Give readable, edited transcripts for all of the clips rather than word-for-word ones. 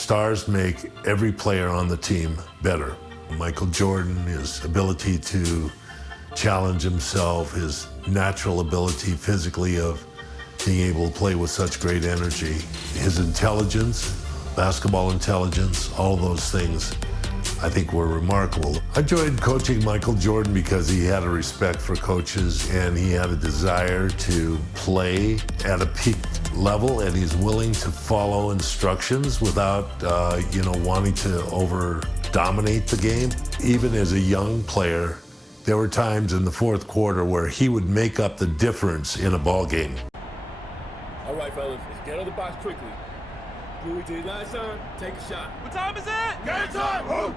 Stars make every player on the team better. Michael Jordan, his ability to challenge himself, his natural ability physically of being able to play with such great energy, his intelligence, basketball intelligence, all those things I think were remarkable. I enjoyed coaching Michael Jordan because he had a respect for coaches and he had a desire to play at a peak level, and he's willing to follow instructions without, wanting to over-dominate the game. Even as a young player, there were times in the fourth quarter where he would make up the difference in a ball game. All right, fellas, let's get out of the box quickly. Do we did last time? Take a shot. What time is it? Game time! Move!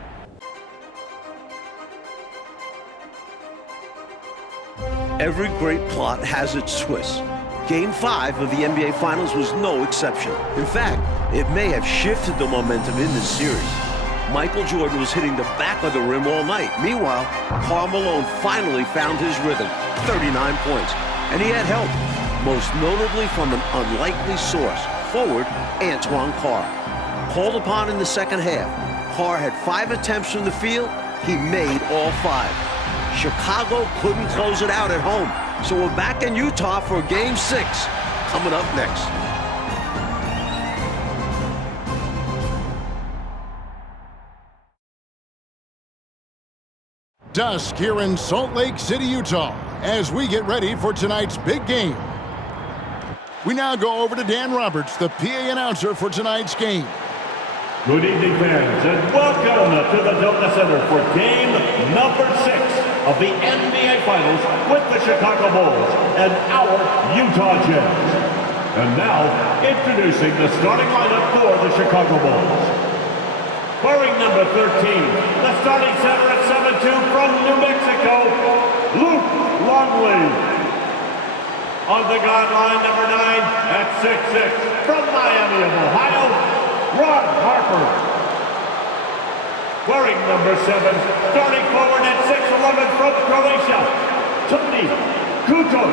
Every great plot has its twist. Game 5 of the NBA Finals was no exception. In fact, it may have shifted the momentum in this series. Michael Jordan was hitting the back of the rim all night. Meanwhile, Karl Malone finally found his rhythm, 39 points. And he had help, most notably from an unlikely source, forward Antoine Carr. Called upon in the second half, Carr had 5 attempts from the field. He made all 5. Chicago couldn't close it out at home. So we're back in Utah for Game 6, coming up next. Dusk here in Salt Lake City, Utah, as we get ready for tonight's big game. We now go over to Dan Roberts, the PA announcer for tonight's game. Good evening, fans, and welcome to the Delta Center for game number 6 of the NBA Finals with the Chicago Bulls and our Utah Jazz. And now, introducing the starting lineup for the Chicago Bulls. Wearing number 13, the starting center at 7'2" from New Mexico, Luke Longley. On the guard line, number 9 at 6'6", from Miami of Ohio, Ron Harper. Wearing number 7, starting forward at 6'11" from Croatia, Toni Kukoc.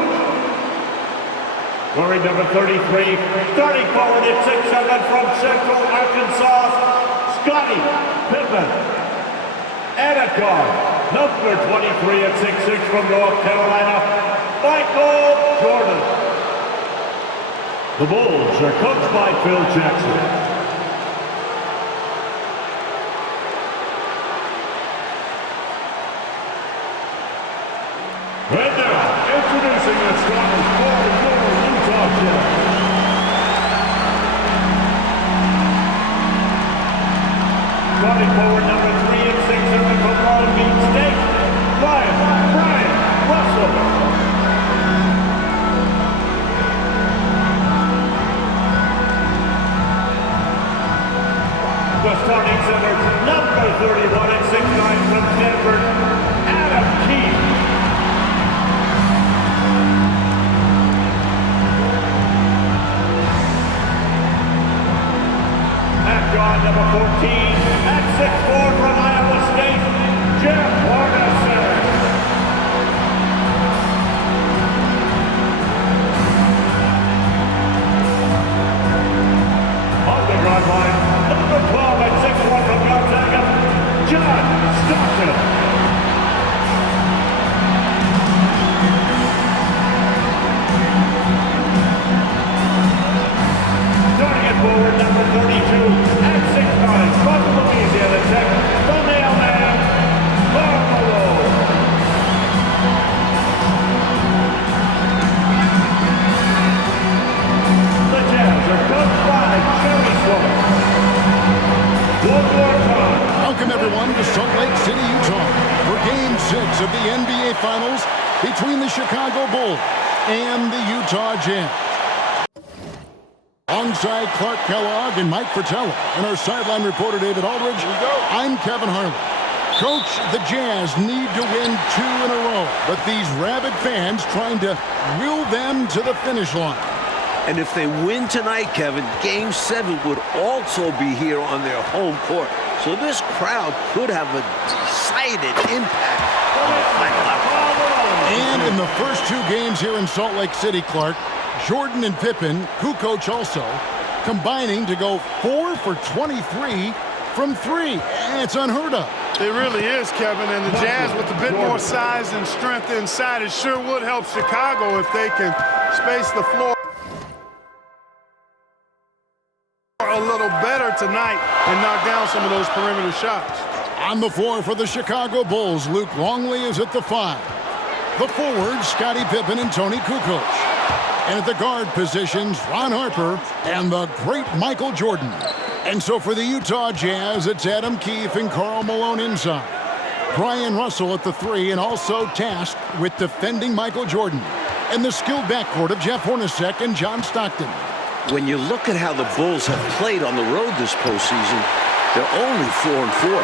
Wearing number 33, starting forward at 6'7" from Central Arkansas, Scottie Pippen. And a guard, number 23 at 6'6" from North Carolina, Michael Jordan. The Bulls are coached by Phil Jackson. And now, introducing the starters for your Utah Jazz. Starting forward, number 3 at 6'7" from Long Beach State, Brian Russell. The starting center, number 31 at 6'9" from Stanford, Adam Keefe. Guard number 14 at 6'4" from Iowa State, Jeff Hornacek. On the guard line, number 12 at 6'1" from Gonzaga, John Stockton. Starting at forward, number 32. From Louisiana Tech, the mailman, Karl Malone. The Jazz are coached by Jerry Sloan. One more time. Welcome, everyone, to Salt Lake City, Utah, for Game 6 of the NBA Finals between the Chicago Bulls and the Utah Jazz. Alongside Clark Kellogg and Mike Fratello and our sideline reporter David Aldridge, I'm Kevin Harlan. Coach, the Jazz need to win 2 in a row, but these rabid fans trying to will them to the finish line. And if they win tonight, Kevin, Game 7 would also be here on their home court. So this crowd could have a decided impact on the final outcome. And in the first 2 games here in Salt Lake City, Clark, Jordan and Pippen, Kukoc also, combining to go 4 for 23 from 3. It's unheard of. It really is, Kevin, and the Jazz with a bit more size and strength inside, it sure would help Chicago if they can space the floor a little better tonight and knock down some of those perimeter shots. On the floor for the Chicago Bulls, Luke Longley is at the 5. The forwards, Scottie Pippen and Tony Kukoc. And at the guard positions, Ron Harper and the great Michael Jordan. And so for the Utah Jazz, it's Adam Keefe and Karl Malone inside. Brian Russell at the 3 and also tasked with defending Michael Jordan. And the skilled backcourt of Jeff Hornacek and John Stockton. When you look at how the Bulls have played on the road this postseason, they're only 4-4.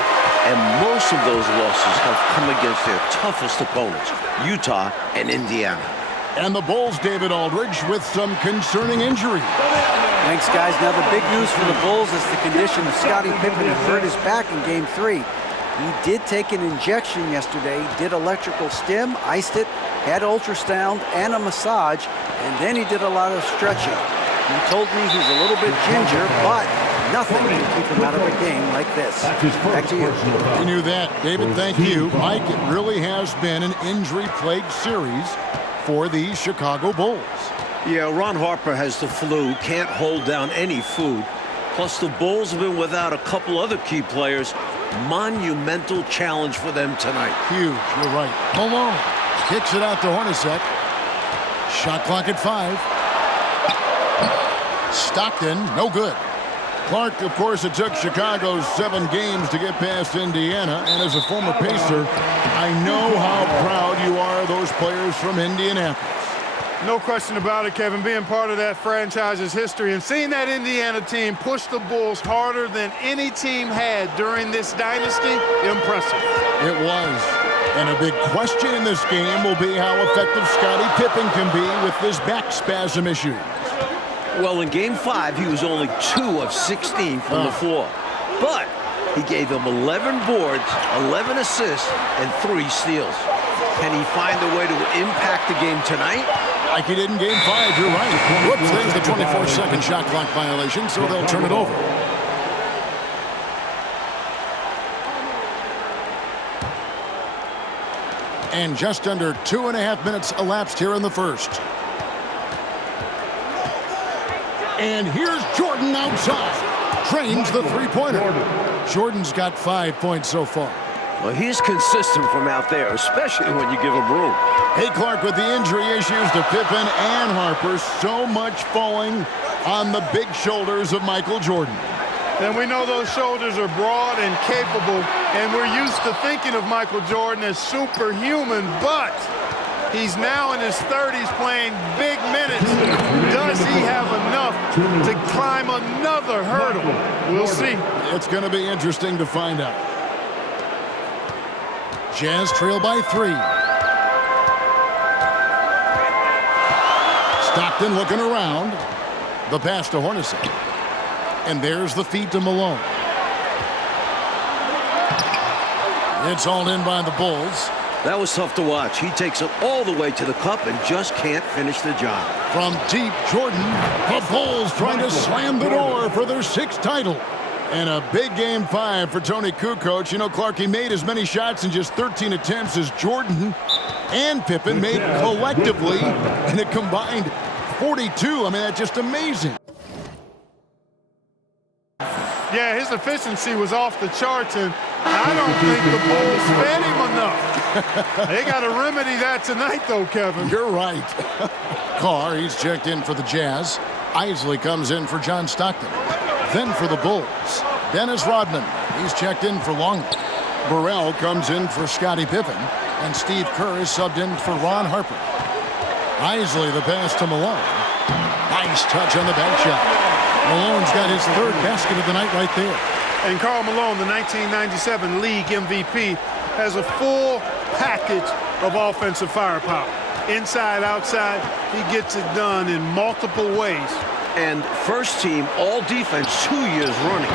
And most of those losses have come against their toughest opponents, Utah and Indiana. And the Bulls, David Aldridge, with some concerning injury. Thanks, guys. Now, the big news for the Bulls is the condition of Scottie Pippen, who hurt his back in Game 3. He did take an injection yesterday, did electrical stim, iced it, had ultrasound and a massage, and then he did a lot of stretching. He told me he's a little bit ginger, but nothing can keep him out of a game like this. Back to you. We knew that. David, thank you. Mike, it really has been an injury-plagued series for the Chicago Bulls. Yeah, Ron Harper has the flu, can't hold down any food. Plus, the Bulls have been without a couple other key players. Monumental challenge for them tonight. Huge, you're right. Malone kicks it out to Hornacek. Shot clock at 5. Stockton, no good. Clark, of course, it took Chicago 7 games to get past Indiana, and as a former Pacer, I know how proud you are of those players from Indianapolis. No question about it, Kevin, being part of that franchise's history and seeing that Indiana team push the Bulls harder than any team had during this dynasty, impressive. It was. And a big question in this game will be how effective Scottie Pippen can be with this back spasm issue. Well, in Game 5, he was only 2 of 16 from the floor. But he gave them 11 boards, 11 assists, and 3 steals. Can he find a way to impact the game tonight? Like he did in Game 5, you're right. Whoops, there's the 24-second shot clock violation, so they'll turn it over. And just under 2.5 minutes elapsed here in the first. And here's Jordan outside. Trains the three-pointer. Jordan's got 5 points so far. Well, he's consistent from out there, especially when you give him room. Hey, Clark, with the injury issues to Pippen and Harper, so much falling on the big shoulders of Michael Jordan. And we know those shoulders are broad and capable, and we're used to thinking of Michael Jordan as superhuman, but he's now in his 30s playing big minutes. Does he have enough to climb another hurdle? We'll see. It's going to be interesting to find out. Jazz trail by 3. Stockton looking around. The pass to Hornacek. And there's the feed to Malone. It's hauled in by the Bulls. That was tough to watch. He takes it all the way to the cup and just can't finish the job. From deep, Jordan, the Bulls trying to slam the door for their 6th title. And a big Game 5 for Tony Kukoc. You know, Clark, he made as many shots in just 13 attempts as Jordan and Pippen made collectively, and it combined 42. I mean, that's just amazing. Yeah, his efficiency was off the charts, and I don't think the Bulls fed him enough. They got to remedy that tonight, though, Kevin. You're right. Carr, he's checked in for the Jazz. Isley comes in for John Stockton. Then for the Bulls, Dennis Rodman. He's checked in for Longley. Burrell comes in for Scottie Pippen. And Steve Kerr is subbed in for Ron Harper. Isley, the pass to Malone. Nice touch on the back shot. Malone's got his 3rd basket of the night right there. And Karl Malone, the 1997 league MVP, has a full package of offensive firepower. Inside, outside, he gets it done in multiple ways. And first team all defense 2 years running.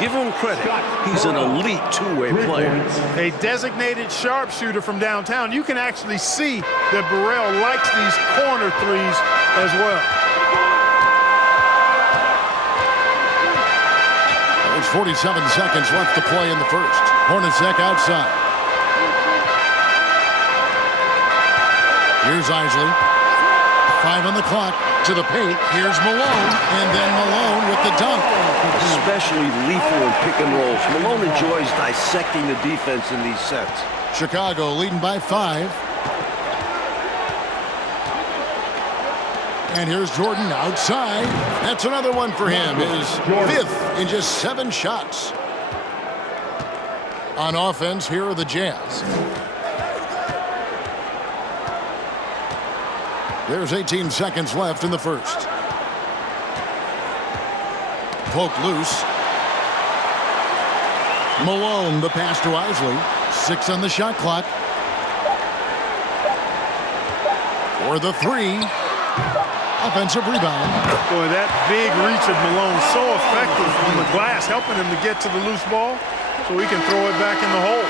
Give him credit. He's an elite two-way player. A designated sharpshooter from downtown. You can actually see that Burrell likes these corner threes as well. 47 seconds left to play in the first. Hornacek outside. Here's Isley. 5 on the clock. To the paint. Here's Malone. And then Malone with the dunk. Especially lethal in pick and rolls. Malone enjoys dissecting the defense in these sets. Chicago leading by 5. And here's Jordan outside. That's another one for him. His 5th in just 7 shots. On offense, here are the Jazz. There's 18 seconds left in the first. Poked loose. Malone, the pass to Isley. 6 on the shot clock. For the 3. Offensive rebound. Boy, that big reach of Malone, so effective on the glass, helping him to get to the loose ball so he can throw it back in the hole.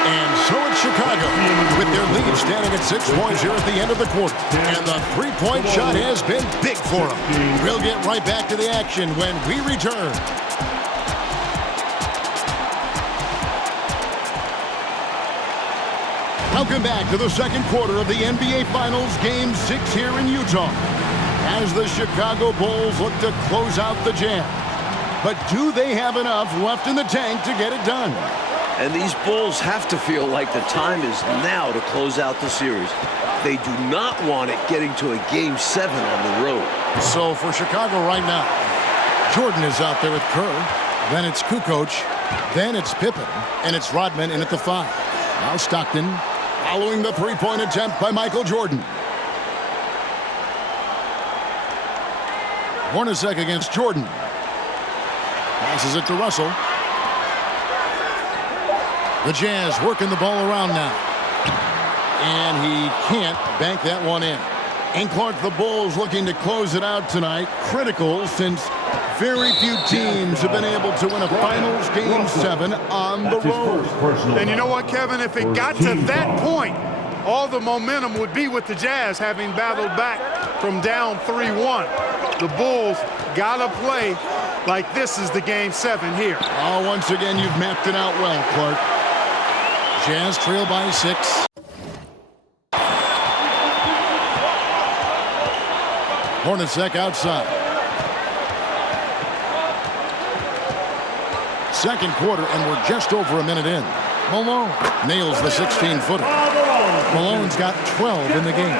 And so it's Chicago with their lead standing at 6 points here at the end of the quarter. And the three-point shot has been big for them. We'll get right back to the action when we return. Welcome back to the second quarter of the NBA Finals, Game 6 here in Utah, as the Chicago Bulls look to close out the Jazz. But do they have enough left in the tank to get it done? And these Bulls have to feel like the time is now to close out the series. They do not want it getting to a Game 7 on the road. So for Chicago right now, Jordan is out there with Kerr. Then it's Kukoc. Then it's Pippen. And it's Rodman in at the 5. Now Stockton following the three-point attempt by Michael Jordan. Hornacek against Jordan. Passes it to Russell. The Jazz working the ball around now. And he can't bank that one in. And Clark, the Bulls looking to close it out tonight. Critical, since very few teams have been able to win a Finals Game 7 on the road. And you know what, Kevin? If it got to that point, all the momentum would be with the Jazz having battled back from down 3-1. The Bulls got to play like this is the Game 7 here. Oh, once again, you've mapped it out well, Clark. Jazz trail by 6. Hornacek outside. Second quarter, and we're just over a minute in. Malone nails the 16-footer. Malone's got 12 in the game.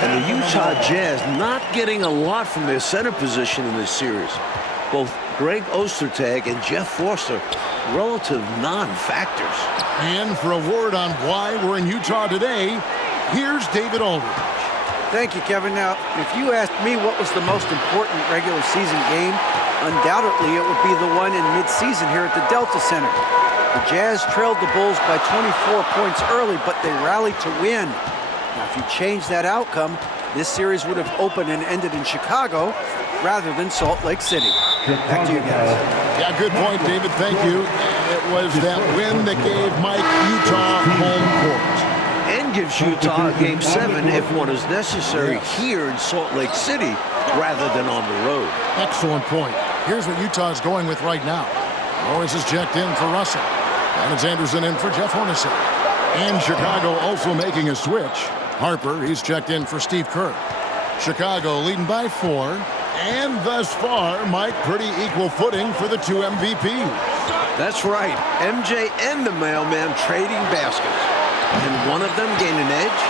And the Utah Jazz not getting a lot from their center position in this series. Both Greg Ostertag and Jeff Forster, relative non-factors. And for a word on why we're in Utah today, here's David Aldridge. Thank you, Kevin. Now, if you asked me what was the most important regular season game, undoubtedly it would be the one in mid-season here at the Delta Center. The Jazz trailed the Bulls by 24 points early, but they rallied to win. Now, if you change that outcome, this series would have opened and ended in Chicago rather than Salt Lake City. Back to you guys. Yeah, good point, David. Thank you. It was that win that gave Mike Utah home court. And gives Utah a Game 7 if one is necessary here in Salt Lake City rather than on the road. Excellent point. Here's what Utah's going with right now. Morris is checked in for Russell. Alexanderson in for Jeff Hornacek. And Chicago also making a switch. Harper, he's checked in for Steve Kerr. Chicago leading by 4. And thus far, Mike, pretty equal footing for the 2 MVPs. That's right. MJ and the mailman trading baskets. And one of them gained an edge.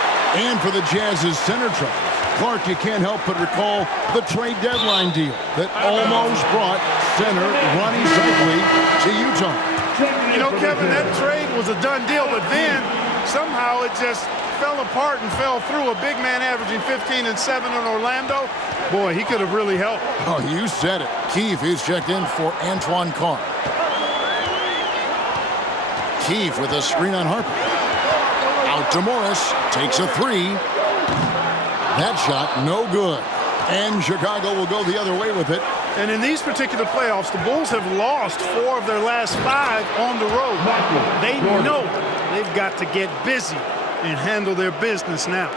And for the Jazz's center troubles, Clark, you can't help but recall the trade deadline deal that almost brought center Ronnie Cycli to Utah. You know, Kevin, that trade was a done deal, but then somehow it just fell apart and fell through. A big man averaging 15 and 7 in Orlando. Boy, he could have really helped. Oh, you said it. Keefe is checked in for Antoine Carr. Keefe with a screen on Harper. Out to Morris. Takes a 3. That shot, no good. And Chicago will go the other way with it. And in these particular playoffs, the Bulls have lost 4 of their last 5 on the road. They know they've got to get busy and handle their business now.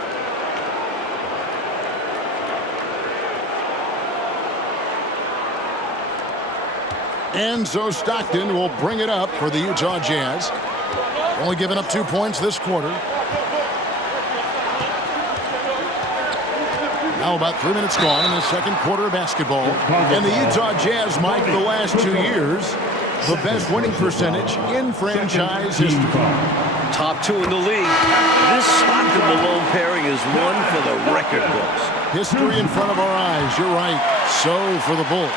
And so Stockton will bring it up for the Utah Jazz. Only giving up 2 points this quarter. Now about 3 minutes gone in the second quarter of basketball. And the Utah Jazz, Mike, the last 2 years, the best winning percentage in franchise history. Top 2 in the league. This Stockton-Malone pairing is one for the record books. History in front of our eyes. You're right. So for the Bulls.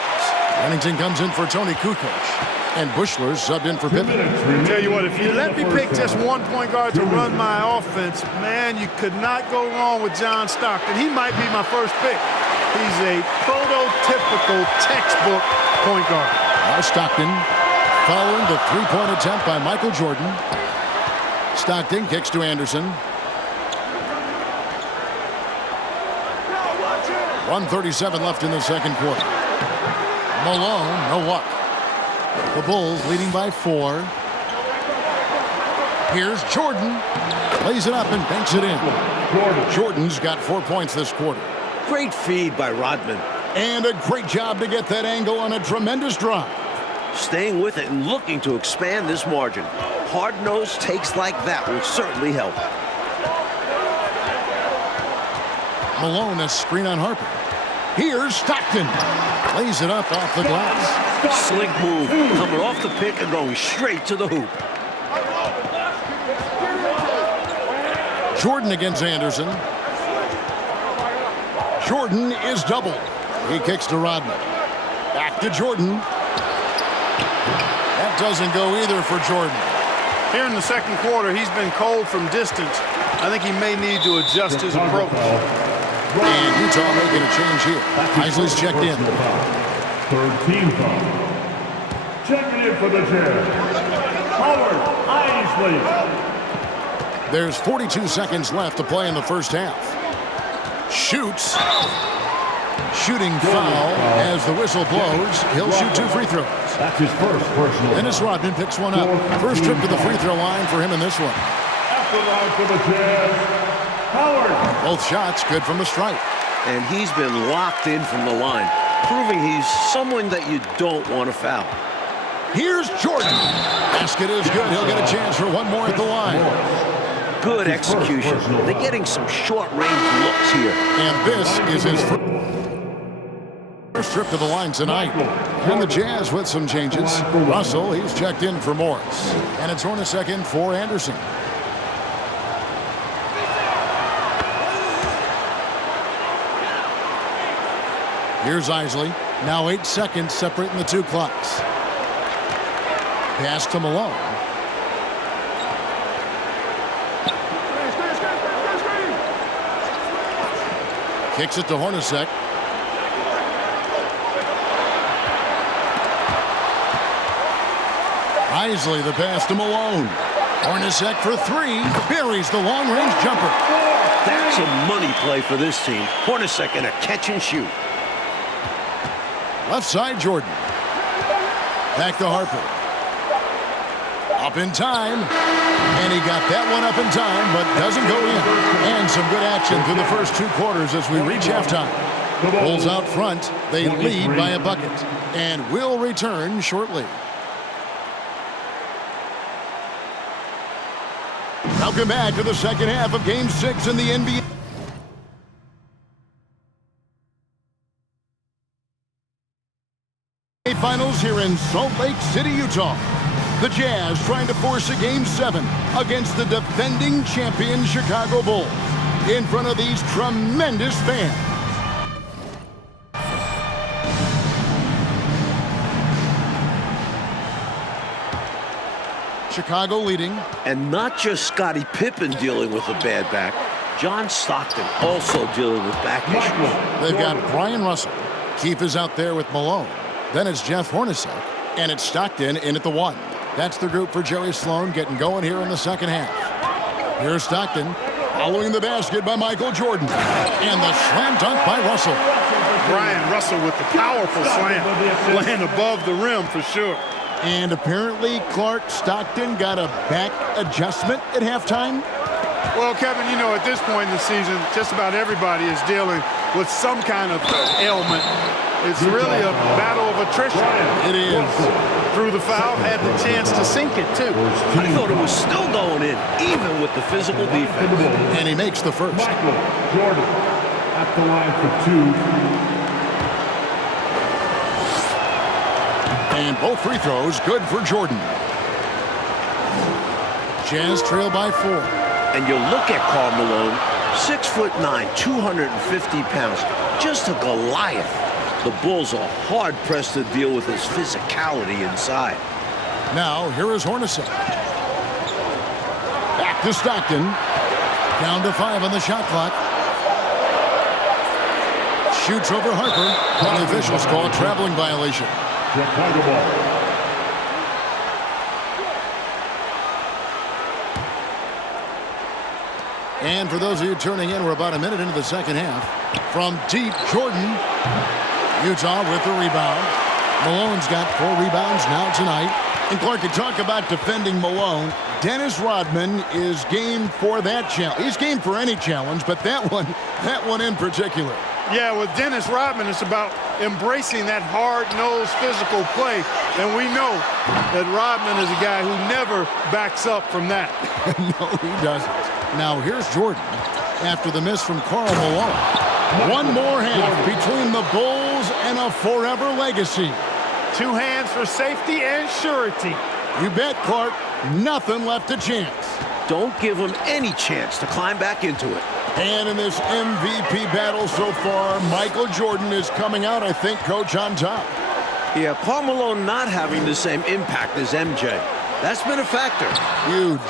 Pennington comes in for Tony Kukoc. And Buechler subbed in for Pippen. Tell you what, if you let me pick just one point guard to run my offense, man, you could not go wrong with John Stockton. He might be my first pick. He's a prototypical textbook point guard. Now Stockton following the three-point attempt by Michael Jordan. Stockton kicks to Anderson. 1:37 left in the second quarter. Malone, no luck. The Bulls leading by 4. Here's Jordan. Lays it up and banks it in. Jordan's got 4 points this quarter. Great feed by Rodman. And a great job to get that angle on a tremendous drive. Staying with it and looking to expand this margin. Hard-nosed takes like that will certainly help. Malone, a screen on Harper. Here's Stockton. Lays it up off the glass. Slick move, coming off the pick and going straight to the hoop. Jordan against Anderson. Jordan is doubled. He kicks to Rodman. Back to Jordan. That doesn't go either for Jordan. Here in the second quarter, he's been cold from distance. I think he may need to adjust his approach. And Utah making a change here. Isley's checked in. Third team foul. Checking in for the Jazz, Howard Isley. There's 42 seconds left to play in the first half. Shoots. Shooting foul as the whistle blows. He'll shoot 2 free throws. That's his first personal. Dennis Rodman picks one up. First trip to the free throw line for him in this one. After line for the Jazz, Howard. Both shots good from the stripe. And he's been locked in from the line, proving he's someone that you don't want to foul. Here's Jordan. Basket is good. He'll get a chance for one more at the line. Good execution. They're getting some short-range looks here. And this is his first trip to the line tonight. And the Jazz with some changes. Russell, he's checked in for Morris. And it's Hornacek in for Anderson. Here's Isley. Now 8 seconds separating the 2 clocks. Pass to Malone. Kicks it to Hornacek. Isley, the pass to Malone. Hornacek for 3. Buries the long-range jumper. That's a money play for this team. Hornacek in a catch and shoot. Left side, Jordan. Back to Harper. Up in time. And he got that one up in time, but doesn't go in. And some good action through the first 2 quarters as we reach halftime. Bulls out front. They lead by a bucket. And will return shortly. Welcome back to the second half of Game 6 in the NBA Finals here in Salt Lake City, Utah. The Jazz trying to force a Game 7 against the defending champion Chicago Bulls in front of these tremendous fans. Chicago leading. And not just Scottie Pippen dealing with a bad back. John Stockton also dealing with back issues. They've got Brian Russell. Keefe is out there with Malone. Then it's Jeff Hornacek. And it's Stockton in at the 1. That's the group for Jerry Sloan getting going here in the second half. Here's Stockton following the basket by Michael Jordan. And the slam dunk by Russell. Brian Russell with the powerful slam. Laying above the rim for sure. And apparently Clark Stockton got a back adjustment at halftime. Well, Kevin, you know, at this point in the season, just about everybody is dealing with some kind of ailment. It's really a battle of attrition. It is. Through the foul, had the chance to sink it, too. I thought it was still going in, even with the physical defense. And he makes the first. Michael Jordan at the line for 2. And both free throws good for Jordan. Jazz trail by 4. And you look at Karl Malone, 6'9", 250 pounds, just a Goliath. The Bulls are hard-pressed to deal with his physicality inside. Now, here is Hornacek. Back to Stockton. Down to 5 on the shot clock. Shoots over Harper. And the officials call a traveling violation. Chicago ball. And for those of you turning in, we're about a minute into the second half. From deep, Jordan. Utah with the rebound. Malone's got 4 rebounds now tonight. And Clark, you talk about defending Malone. Dennis Rodman is game for that challenge. He's game for any challenge, but that one in particular. Yeah, with Dennis Rodman, it's about embracing that hard-nosed physical play. And we know that Rodman is a guy who never backs up from that. No, he doesn't. Now, here's Jordan after the miss from Karl Malone. One more half between the Bulls and a forever legacy. 2 hands for safety and surety. You bet, Clark. Nothing left to chance. Don't give him any chance to climb back into it. And in this MVP battle so far, Michael Jordan is coming out, I think, Coach, on top. Yeah, Karl Malone not having the same impact as MJ. That's been a factor. Huge.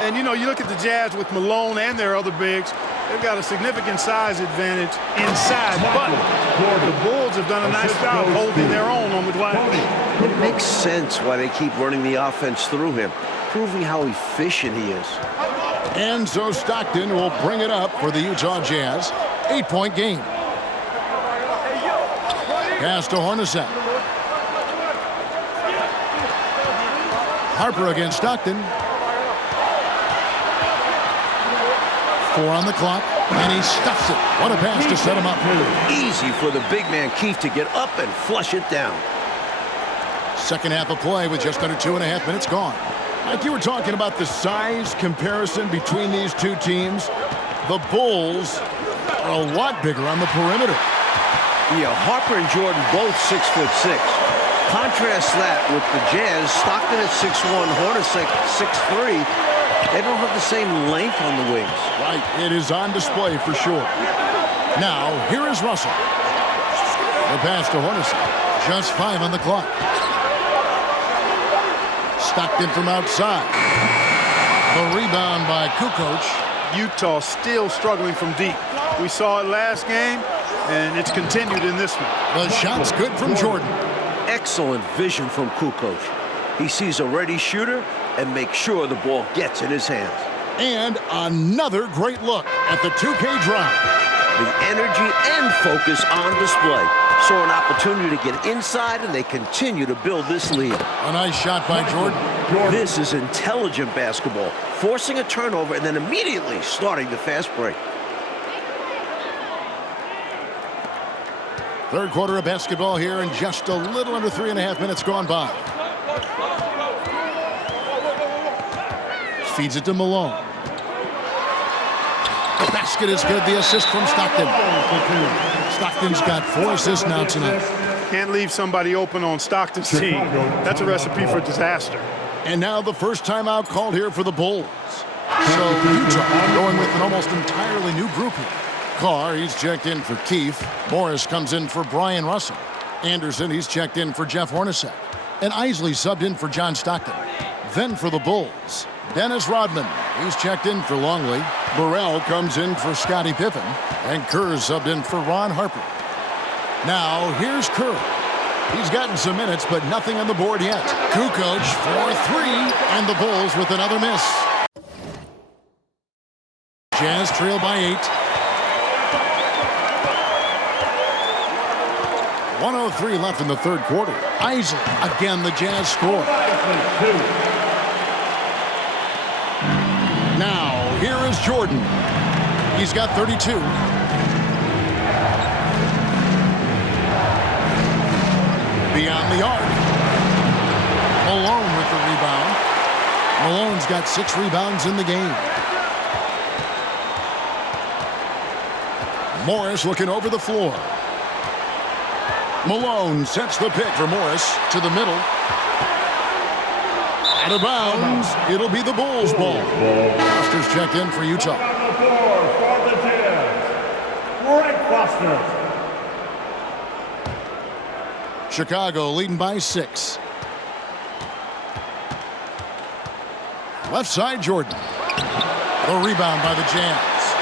And, you know, you look at the Jazz with Malone and their other bigs, they've got a significant size advantage inside. But the Bulls have done a nice job holding their own on the glass. It makes sense why they keep running the offense through him, proving how efficient he is. And so Stockton will bring it up for the Utah Jazz. 8-point game. Pass to Hornacek. Harper against Stockton. 4 on the clock, and he stuffs it. What a pass to set him up. Easy for the big man Keith to get up and flush it down. Second half of play with just under 2.5 minutes gone. Like you were talking about the size comparison between these two teams, the Bulls are a lot bigger on the perimeter. Yeah, Harper and Jordan both 6'6". Contrast that with the Jazz, Stockton at 6'1", Hornacek 6'3". They don't have the same length on the wings. Right, it is on display for sure. Now, here is Russell. The pass to Hornacek. Just 5 on the clock. Stockton from outside. The rebound by Kukoc. Utah still struggling from deep. We saw it last game, and it's continued in this one. The shot's good from Jordan. Excellent vision from Kukoc. He sees a ready shooter and makes sure the ball gets in his hands. And another great look at the 2K drive. The energy and focus on display. Saw an opportunity to get inside, and they continue to build this lead. A nice shot by Jordan. This is intelligent basketball, forcing a turnover and then immediately starting the fast break. Third quarter of basketball here, and just a little under 3.5 minutes gone by. Feeds it to Malone. The basket is good. The assist from Stockton. Stockton's got 4 assists now tonight. Can't leave somebody open on Stockton's team. That's a recipe for disaster. And now the first timeout called here for the Bulls. So Utah going with an almost entirely new group here. Carr, he's checked in for Keith. Morris comes in for Brian Russell. Anderson, he's checked in for Jeff Hornacek. And Isley subbed in for John Stockton. Then for the Bulls, Dennis Rodman, he's checked in for Longley. Burrell comes in for Scottie Pippen. And Kerr subbed in for Ron Harper. Now, here's Kerr. He's gotten some minutes, but nothing on the board yet. Kukoc for 3, and the Bulls with another miss. Jazz trail by 8. 1:03 left in the third quarter. Isley, again the Jazz score. Now, here is Jordan. He's got 32. beyond the arc. Malone with the rebound. Malone's got 6 rebounds in the game. Morris looking over the floor. Malone sets the pick for Morris to the middle. Out of bounds. It'll be the Bulls' ball. Foster's checked in for Utah. On the floor for the Jazz, Greg Foster. Chicago leading by 6. Left side, Jordan. The rebound by the Jazz.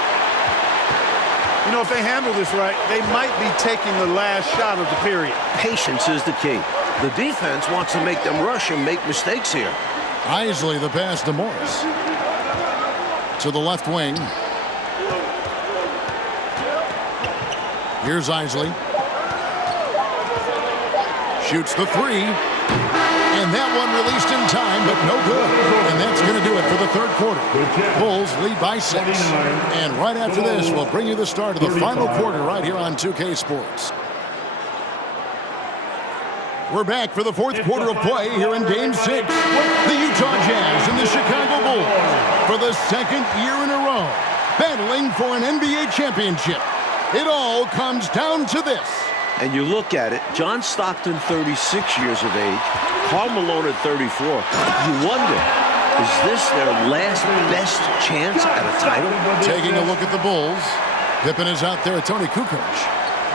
You know, if they handle this right, they might be taking the last shot of the period. Patience is the key. The defense wants to make them rush and make mistakes here. Isley the pass to Morris. To the left wing. Here's Isley. Shoots the 3. And that one released in time, but no good. And that's going to do it for the third quarter. Bulls lead by 6. And right after this, we'll bring you the start of the final quarter right here on 2K Sports. We're back for the fourth quarter of play here in Game 6. The Utah Jazz and the Chicago Bulls, for the second year in a row, battling for an NBA championship. It all comes down to this. And you look at it, John Stockton, 36 years of age, Karl Malone at 34. You wonder, is this their last best chance at a title? Taking a look at the Bulls, Pippen is out there at Tony Kukoc.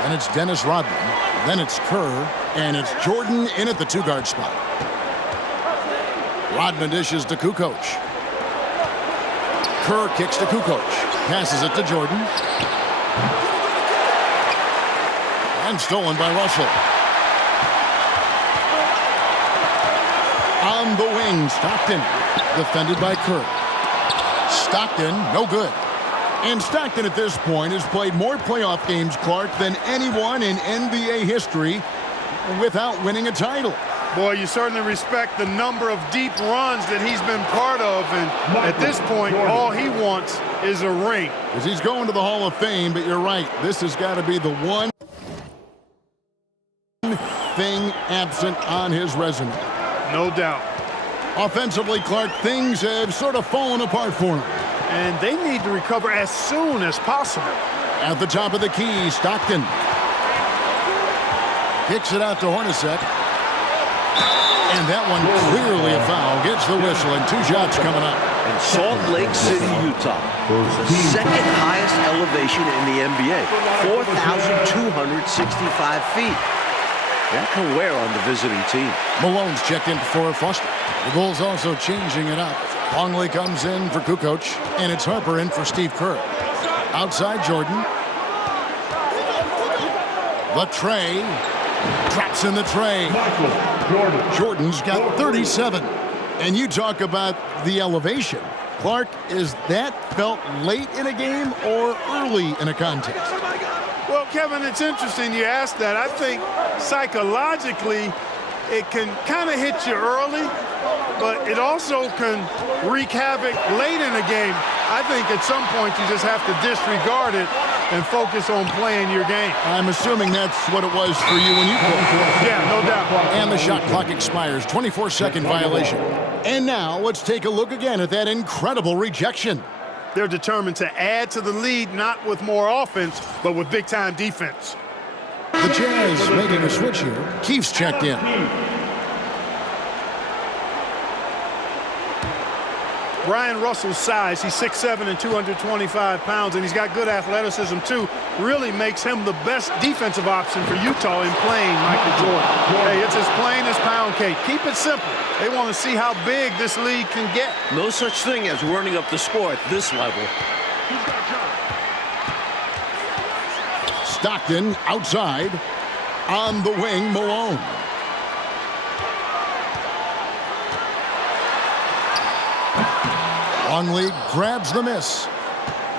Then it's Dennis Rodman. Then it's Kerr. And it's Jordan in at the 2-guard spot. Rodman dishes to Kukoc. Kerr kicks to Kukoc. Passes it to Jordan. And stolen by Russell. On the wing, Stockton. Defended by Kerr. Stockton, no good. And Stockton at this point has played more playoff games, Clark, than anyone in NBA history without winning a title. Boy, you certainly respect the number of deep runs that he's been part of. And at this point, all he wants is a ring. Because he's going to the Hall of Fame, but you're right. This has got to be the one thing absent on his resume. No doubt. Offensively, Clark, things have sort of fallen apart for him. And they need to recover as soon as possible. At the top of the key, Stockton. Kicks it out to Hornacek. And that one clearly a foul. Gets the whistle, and 2 shots coming up. And Salt Lake City, Utah, the second highest elevation in the NBA, 4,265 feet. That can wear on the visiting team. Malone's checked in for Foster. The Bulls also changing it up. Longley comes in for Kukoc, and it's Harper in for Steve Kerr. Outside Jordan. The tray. Traps in the tray. Jordan's got 37. And you talk about the elevation. Clark, is that felt late in a game or early in a contest? Well, Kevin, it's interesting you asked that. I think psychologically it can kind of hit you early, but it also can wreak havoc late in a game. I think at some point you just have to disregard it and focus on playing your game. I'm assuming that's what it was for you when you played. Yeah, no doubt. And the shot clock expires. 24-second violation. And now let's take a look again at that incredible rejection. They're determined to add to the lead, not with more offense, but with big-time defense. The Jazz making a switch here. Keefe's checked in. Brian Russell's size, he's 6'7" and 225 pounds, and he's got good athleticism too, really makes him the best defensive option for Utah in playing Michael Jordan. Hey, it's as plain as pound cake. Keep it simple. They want to see how big this league can get. No such thing as running up the score at this level. Stockton outside. On the wing, Malone. Longley grabs the miss.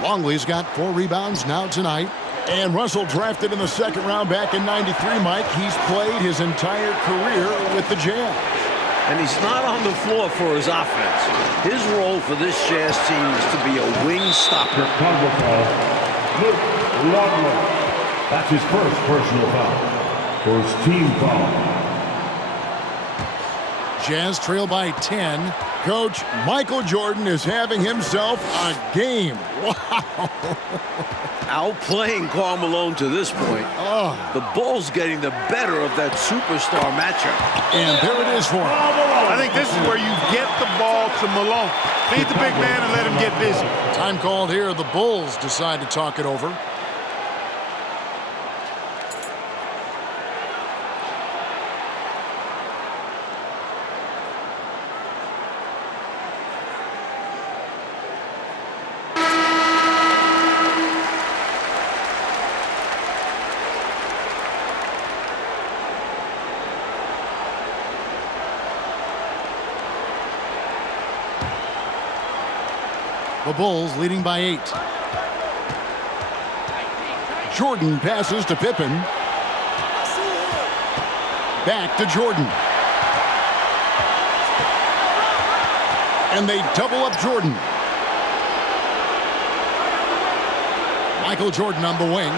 Longley's got 4 rebounds now tonight. And Russell drafted in the second round back in '93, Mike. He's played his entire career with the Jazz. And he's not on the floor for his offense. His role for this Jazz team is to be a wing stopper. Chicago foul. Luke Longley. That's his first personal foul. First team foul. Jazz trail by 10. Coach, Michael Jordan is having himself a game. Wow. Outplaying Karl Malone to this point. The Bulls getting the better of that superstar matchup. And there it is for him. I think this is where you get the ball to Malone. Feed the big man and let him get busy. Time called here. The Bulls decide to talk it over. The Bulls leading by 8. Jordan passes to Pippen. Back to Jordan. And they double up Jordan. Michael Jordan on the wing.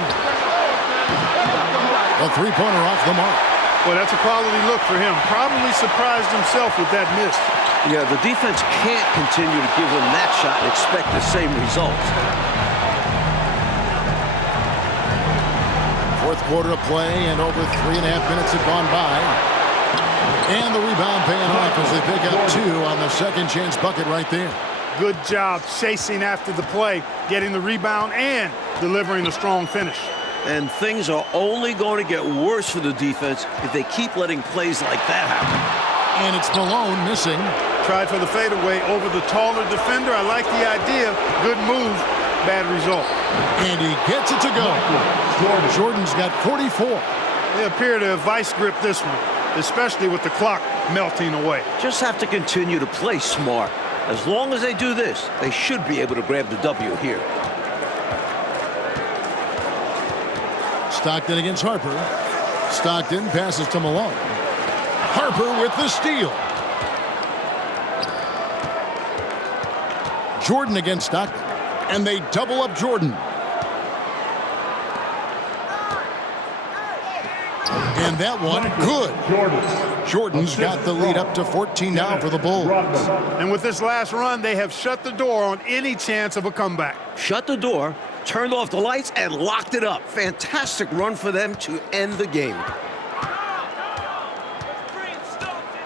The three-pointer off the mark. Well, that's a quality look for him. Probably surprised himself with that miss. Yeah, the defense can't continue to give him that shot and expect the same results. Fourth quarter of play, and over 3.5 minutes have gone by. And the rebound paying off as they pick up 2 on the second chance bucket right there. Good job chasing after the play, getting the rebound and delivering a strong finish. And things are only going to get worse for the defense if they keep letting plays like that happen. And it's Malone missing. Tried for the fadeaway over the taller defender. I like the idea. Good move, bad result. And he gets it to go. Jordan's got 44. They appear to have vice gripped this one, especially with the clock melting away. Just have to continue to play smart. As long as they do this, they should be able to grab the W here. Stockton against Harper. Stockton passes to Malone. Harper with the steal. Jordan against Stockton. And they double up Jordan. And that one, good. Jordan's got the lead up to 14 now for the Bulls. And with this last run, they have shut the door on any chance of a comeback. Shut the door, turned off the lights, and locked it up. Fantastic run for them to end the game.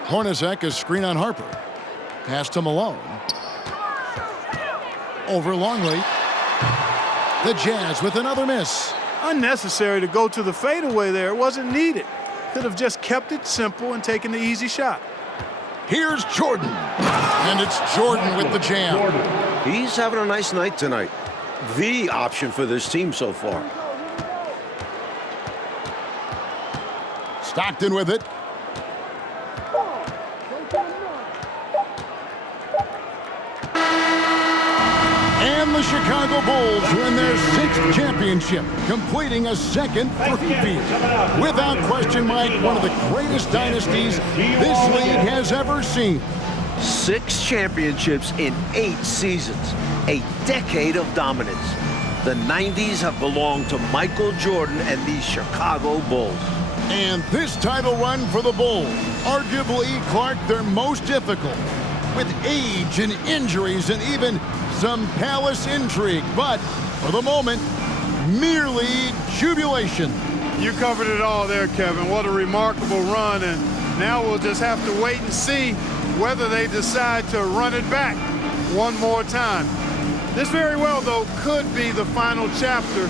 Hornacek is screen on Harper. Pass to Malone. Over Longley. The Jazz with another miss. Unnecessary to go to the fadeaway there. It wasn't needed. Could have just kept it simple and taken the easy shot. Here's Jordan. And it's Jordan with the jam. He's having a nice night tonight. The option for this team so far. Stockton with it. And the Chicago Bulls win their 6th championship, completing a second three-peat. Without question, Mike, one of the greatest dynasties this league has ever seen. 6 championships in 8 seasons. A decade of dominance. The 90s have belonged to Michael Jordan and the Chicago Bulls. And this title run for the Bulls, arguably, Clark, their most difficult, with age and injuries and even some palace intrigue. But for the moment, merely jubilation. You covered it all there, Kevin. What a remarkable run. And now we'll just have to wait and see whether they decide to run it back one more time. This very well, though, could be the final chapter